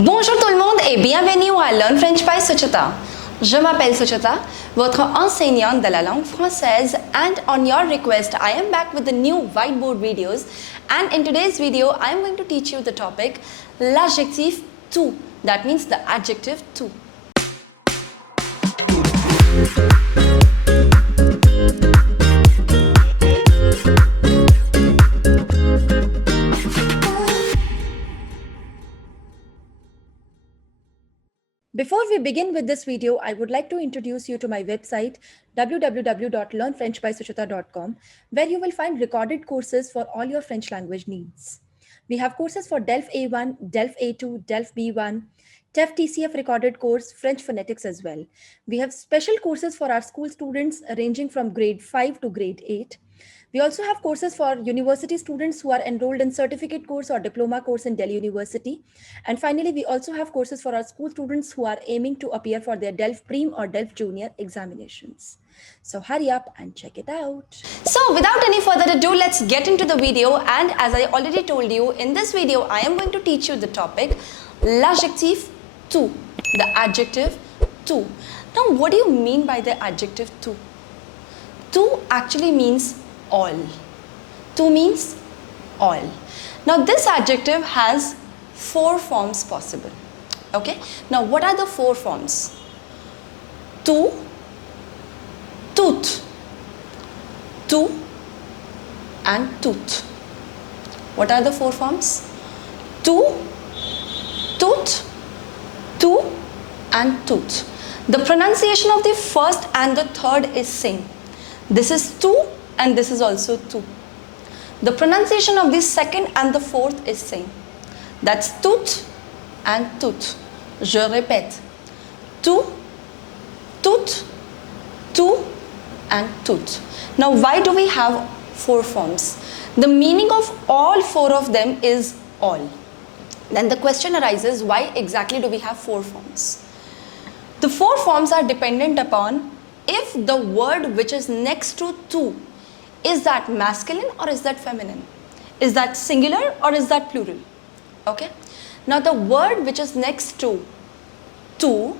Bonjour tout le monde et bienvenue à Learn French by Suchita. Je m'appelle Suchita, votre enseignante de la langue française, and on your request I am back with the new whiteboard videos, and in today's video I am going to teach you the topic l'adjectif tout, that means the adjective tout. Before we begin with this video, I would like to introduce you to my website www.learnfrenchbysuchita.com, where you will find recorded courses for all your French language needs. We have courses for DELF A1, DELF A2, DELF B1, TEF TCF recorded course, French phonetics as well. We have special courses for our school students ranging from grade 5 to grade 8. We also have courses for university students who are enrolled in certificate course or diploma course in Delhi University. And finally, we also have courses for our school students who are aiming to appear for their DELF Prem or DELF Junior examinations. So hurry up and check it out. So without any further ado, let's get into the video. And as I already told you, in this video, I am going to teach you the topic l'adjectif tout, the adjective tout. Now, what do you mean by the adjective tout? Tout actually means all. Tout means all. Now this adjective has 4 forms possible. Okay. Now what are the 4 forms? Tout, toute, tout, and toute. What are the 4 forms? Tout, toute, tout, and toute. The pronunciation of the first and the third is same. This is tout and this is also tout. The pronunciation of the second and the fourth is same. That's toute and toute. Je répète. Tout, toute, tout, and toute. Now why do we have 4 forms? The meaning of all 4 of them is all. Then the question arises, why exactly do we have 4 forms? The 4 forms are dependent upon if the word which is next to tout, is that masculine or is that feminine? Is that singular or is that plural? Okay. Now the word which is next to tout,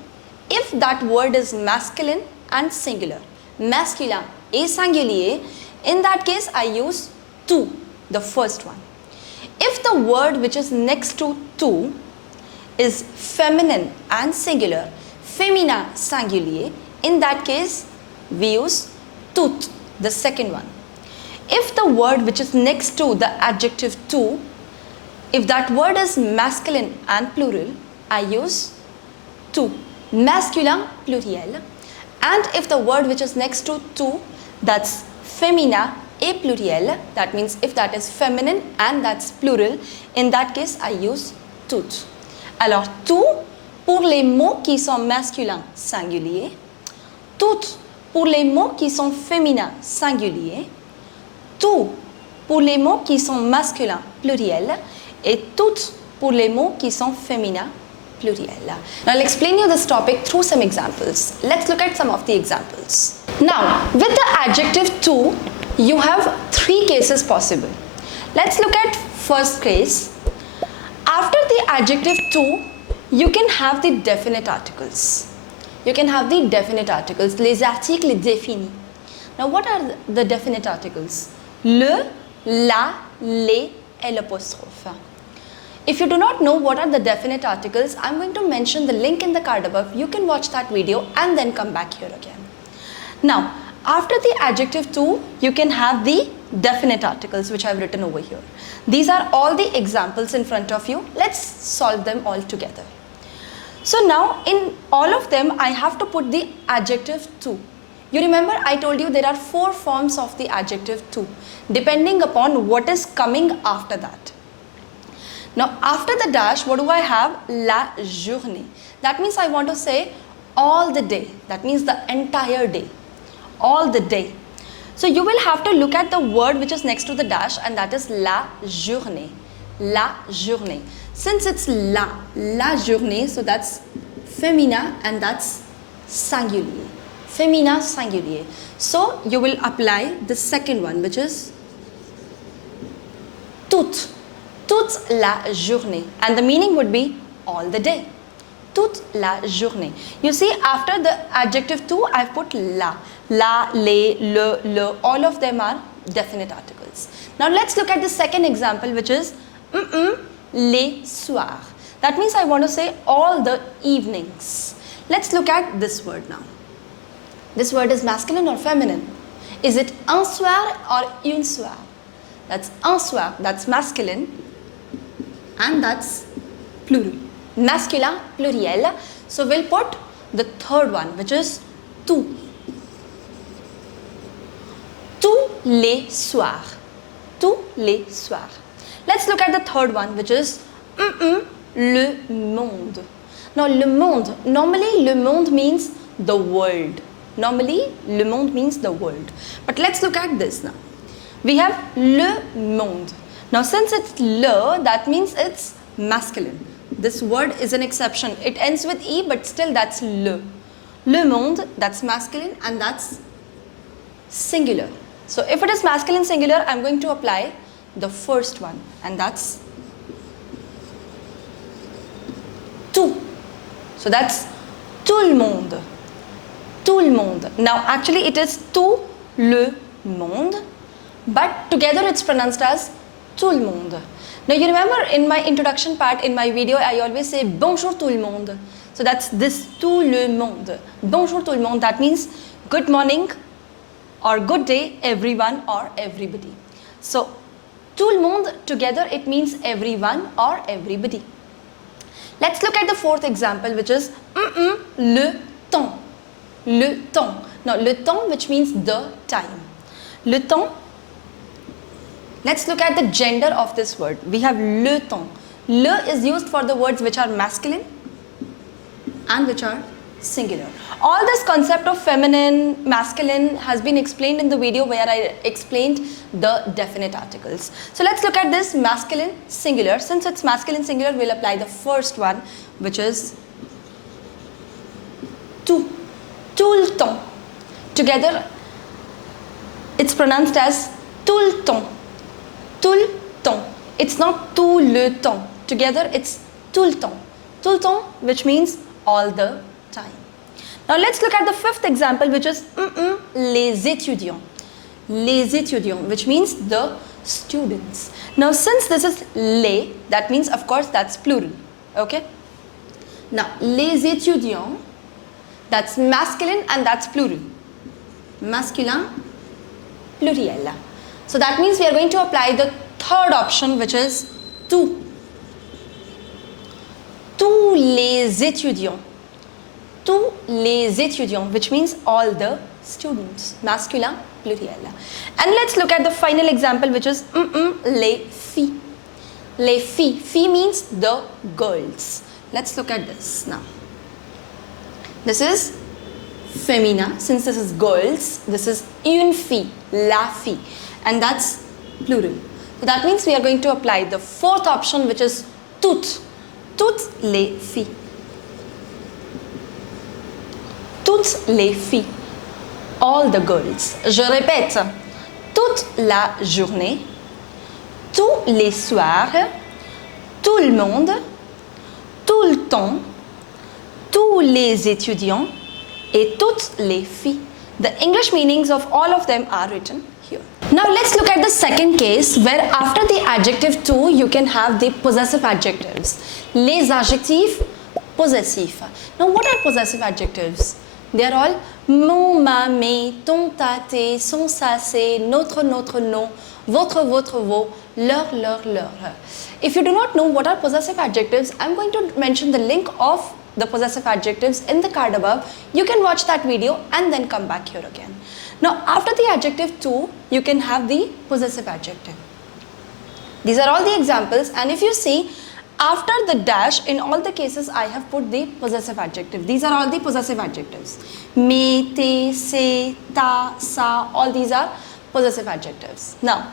if that word is masculine and singular, masculin et singulier, in that case I use tout, the first one. If the word which is next to tout is feminine and singular, féminin singulier, in that case we use toute, the second one. If the word which is next to the adjective tout, if that word is masculine and plural, I use tout, masculin pluriel. And if the word which is next to tout, that's féminin et pluriel, that means if that is feminine and that's plural, in that case I use toute. Alors tout pour les mots qui sont masculins singuliers, toute pour les mots qui sont féminins singuliers, tout pour les mots qui sont masculins pluriels, et toute pour les mots qui sont féminins pluriels. Now I'll explain you this topic through some examples. Let's look at some of the examples. Now with the adjective tout, you have 3 cases possible. Let's look at first case. After the adjective tout, you can have the definite articles. You can have the definite articles, les articles définis. Now what are the definite articles? Le, la, les, et l'apostrophe. If you do not know what are the definite articles, I'm going to mention the link in the card above. You can watch that video and then come back here again. Now, after the adjective tout, you can have the definite articles which I've written over here. These are all the examples in front of you. Let's solve them all together. So now in all of them, I have to put the adjective tout. You remember I told you there are 4 forms of the adjective tout, depending upon what is coming after that. Now after the dash, what do I have? La journée. That means I want to say all the day. That means the entire day. All the day. So you will have to look at the word which is next to the dash, and that is la journée. La journée. Since it's la journée, so that's féminin and that's singulier. Féminin singulier. So you will apply the second one, which is toute. Toute la journée. And the meaning would be all the day. Toute la journée. You see, after the adjective tout, I've put la. La, les, le, all of them are definite articles. Now let's look at the second example, which is les soirs. That means I want to say all the evenings. Let's look at this word now. This word is masculine or feminine? Is it un soir or une soir? That's un soir, that's masculine, and that's plural. Masculin, pluriel. So we'll put the third one, which is tout. Tous les soirs. Tous les soirs. Let's look at the third one, which is le monde. Now, le monde. Normally, le monde means the world. Normally, le monde means the world. But let's look at this now. We have le monde. Now, since it's le, that means it's masculine. This word is an exception. It ends with E, but still that's le. Le monde, that's masculine, and that's singular. So if it is masculine singular, I'm going to apply the first one, and that's tout. So that's tout le monde. Tout le monde. Now actually it is tout le monde, but together it's pronounced as tout le monde. Now you remember in my introduction part in my video, I always say bonjour tout le monde. So that's this tout le monde. Bonjour tout le monde. That means good morning or good day everyone or everybody. So tout le monde together it means everyone or everybody. Let's look at the fourth example, which is le temps. Le temps. Now le temps, which means the time. Le temps. Let's look at the gender of this word. We have le temps. Le is used for the words which are masculine and which are singular. All this concept of feminine, masculine has been explained in the video where I explained the definite articles. So let's look at this masculine singular. Since it's masculine singular, we'll apply the first one, which is tout. Tout le temps. Together, it's pronounced as tout le temps. Tout le temps. It's not tout le temps. Together, it's tout le temps. Tout le temps, which means all the time. Now let's look at the fifth example, which is les étudiants. Les étudiants, which means the students. Now since this is les, that means of course that's plural. Okay. Now les étudiants, that's masculine and that's plural. Masculin, pluriel. So that means we are going to apply the third option, which is tout. Tous les étudiants. Tous les étudiants, which means all the students. Masculin, pluriel. And let's look at the final example, which is les filles. Les filles. Filles means the girls. Let's look at this now. This is femina. Since this is girls, this is une fille, la fille. And that's plural. So that means we are going to apply the fourth option, which is toutes. Toutes les filles. Toutes les filles. All the girls. Je répète. Toute la journée. Tous les soirs. Tout le monde. Tout le temps. Tous les étudiants. Et toutes les filles. The English meanings of all of them are written here. Now let's look at the second case where after the adjective tout, you can have the possessive adjectives. Les adjectifs possessifs. Now what are possessive adjectives? They are all mon, ma, mes, ton, ta, tes, son, sa, ses, notre, notre, nos, votre, votre, vos, leur, leur. If you do not know what are possessive adjectives, I'm going to mention the link of the possessive adjectives in the card above. You can watch that video and then come back here again. Now after the adjective tout, you can have the possessive adjective. These are all the examples, and if you see after the dash, in all the cases I have put the possessive adjective. These are all the possessive adjectives. Me, te, se, ta, sa, all these are possessive adjectives. Now,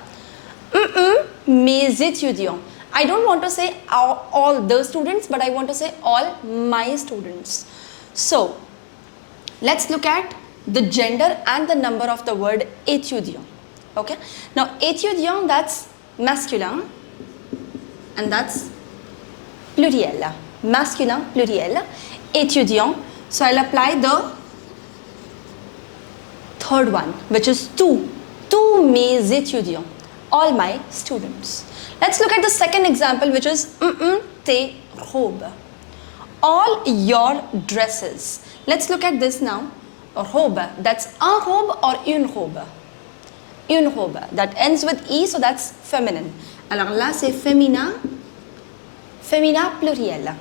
mes étudiants. I don't want to say all the students, but I want to say all my students. So, let's look at the gender and the number of the word étudiant. Okay. Now, étudiant, that's masculin and that's pluriel. masculin pluriel. Étudiant, so I'll apply the third one, which is tous. Tous mes étudiants, all my students. Let's look at the second example, which is tes robes, all your dresses. Let's look at this now. Robe, that's un robe or une robe? Une robe, that ends with E, so that's feminine. Alors là, c'est féminin, féminin pluriel.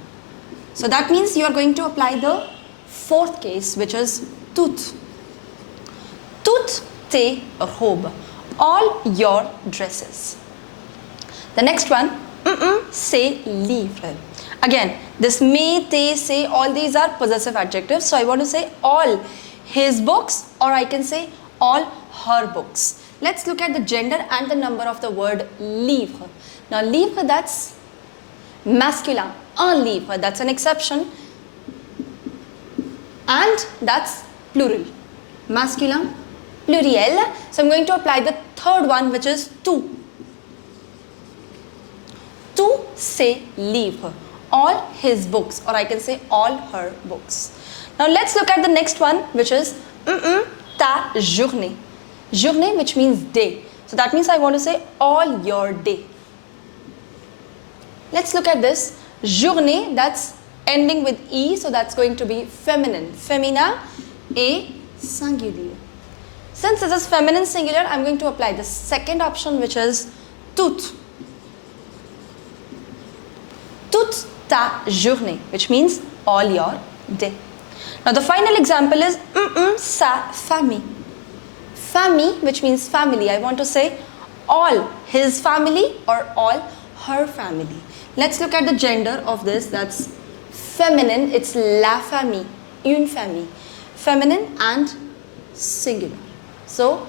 So that means you are going to apply the fourth case, which is toutes. Toutes tes robes, all your dresses. The next one, ses livres. Again, this mes, tes, ses, all these are possessive adjectives. So I want to say all his books, or I can say all her books. Let's look at the gender and the number of the word livre. Now livre, that's masculin. Un livre, that's an exception. And that's plural. Masculin, pluriel. So I'm going to apply the third one, which is tous. Tous ses livres, all his books, or I can say all her books. Now let's look at the next one, which is ta journée. Journée, which means day. So that means I want to say all your day. Let's look at this. Journée, that's ending with E, so that's going to be feminine. Féminin et singulier. Since this is feminine singular, I'm going to apply the second option, which is toute. Toute ta journée, which means all your day. Now the final example is sa famille. Famille, which means family. I want to say all his family or all her family. Let's look at the gender of this. That's feminine. It's la famille, une famille. Feminine and singular. So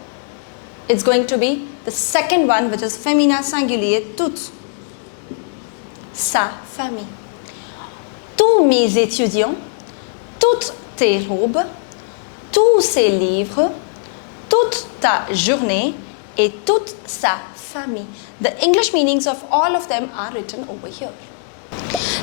it's going to be the second one, which is féminin singulier, toute. Sa famille. Tous mes étudiants, toutes tes robes, tous ses livres, toute ta journée et toute sa famille. The English meanings of all of them are written over here.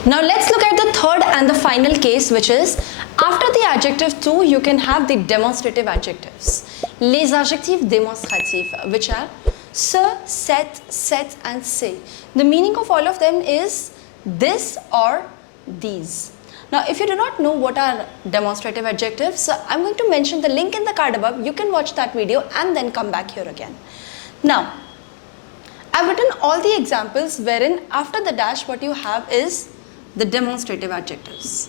Now let's look at the third and the final case, which is after the adjective tout, you can have the demonstrative adjectives. Les adjectifs démonstratifs, which are ce, cette and ces. The meaning of all of them is this or these. Now if you do not know what are demonstrative adjectives, I'm going to mention the link in the card above. You can watch that video and then come back here again. Now I've written all the examples wherein after the dash what you have is the demonstrative adjectives.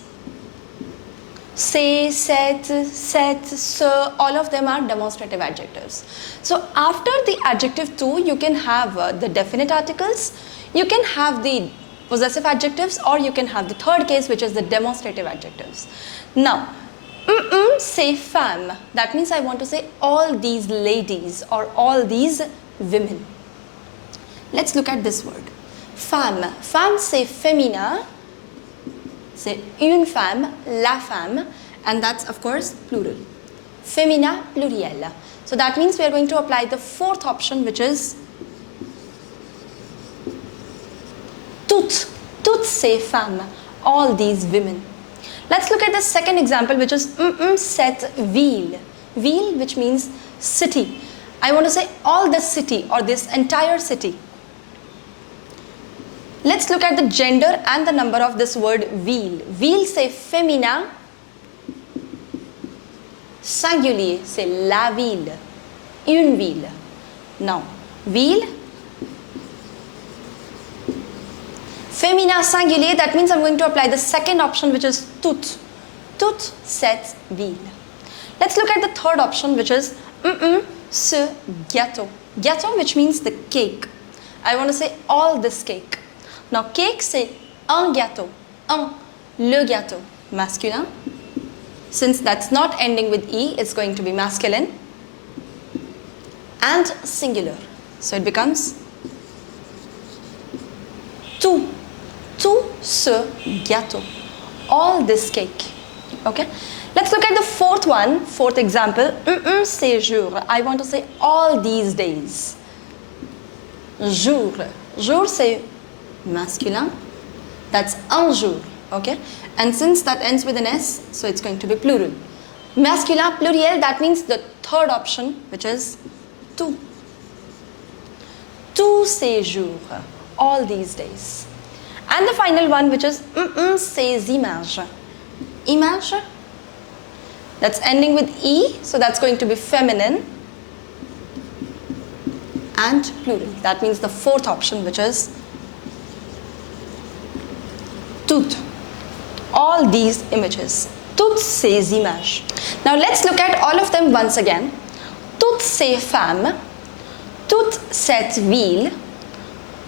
Say, set, ce, all of them are demonstrative adjectives. So after the adjective to, you can have the definite articles, you can have the possessive adjectives, or you can have the third case, which is the demonstrative adjectives. Now, say femme, that means I want to say all these ladies or all these women. Let's look at this word. Femme. Femme, c'est féminin. C'est une femme, la femme, and that's of course plural. Féminin, pluriel. So that means we are going to apply the fourth option, which is toutes. Toutes ces femmes, all these women. Let's look at the second example, which is cette ville. Ville, which means city. I want to say all this city or this entire city. Let's look at the gender and the number of this word ville. Ville, c'est féminin. Singulier, c'est la ville. Une ville. Now, ville. Féminin singulier, that means I'm going to apply the second option, which is toute. Toute cette ville. Let's look at the third option, which is ce gâteau. Gâteau, which means the cake. I want to say all this cake. Now, cake, c'est un gâteau. Un, le gâteau, masculin. Since that's not ending with E, it's going to be masculine. And singular. So it becomes tout. Tout ce gâteau. All this cake. Okay? Let's look at the fourth one, fourth example. Ces jours. I want to say all these days. Jour. Jour, c'est masculin. That's un jour Okay, and since that ends with an S, so it's going to be plural. Masculin pluriel, that means the third option, which is tout. Tous ces jours, all these days. And the final one, which is ces images. Image, that's ending with E, so that's going to be feminine and plural. That means the fourth option, which is toute. All these images. Toutes ces images. Now let's look at all of them once again. Toutes ces femmes, toute cette ville,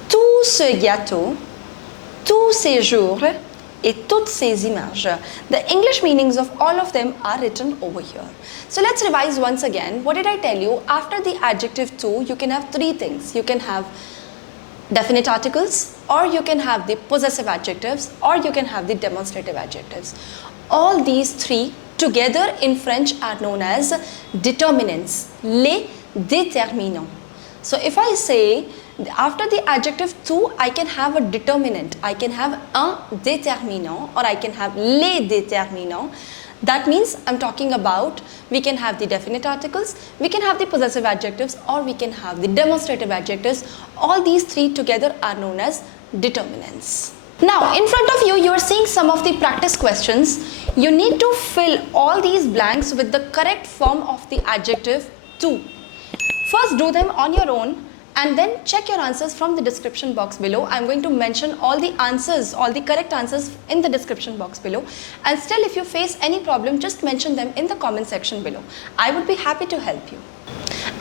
tout ce gâteau, tous ces jours, et toutes ces images. The English meanings of all of them are written over here. So let's revise once again. What did I tell you? After the adjective to, you can have three things. You can have definite articles, or you can have the possessive adjectives, or you can have the demonstrative adjectives. All these three together in French are known as determinants, les déterminants. So if I say after the adjective tout, I can have a determinant, I can have un déterminant, or I can have les déterminants. That means I'm talking about, we can have the definite articles, we can have the possessive adjectives, or we can have the demonstrative adjectives. All these three together are known as determinants. Now in front of you, you are seeing some of the practice questions. You need to fill all these blanks with the correct form of the adjective to. First do them on your own and then check your answers from the description box below. I'm going to mention all the answers, all the correct answers in the description box below. And still, if you face any problem, just mention them in the comment section below. I would be happy to help you.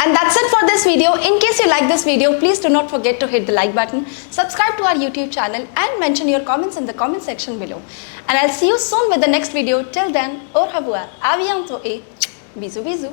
And that's it for this video. In case you like this video, please do not forget to hit the like button, subscribe to our YouTube channel and mention your comments in the comment section below. And I'll see you soon with the next video. Till then, au revoir, à bientôt et bisous bisous.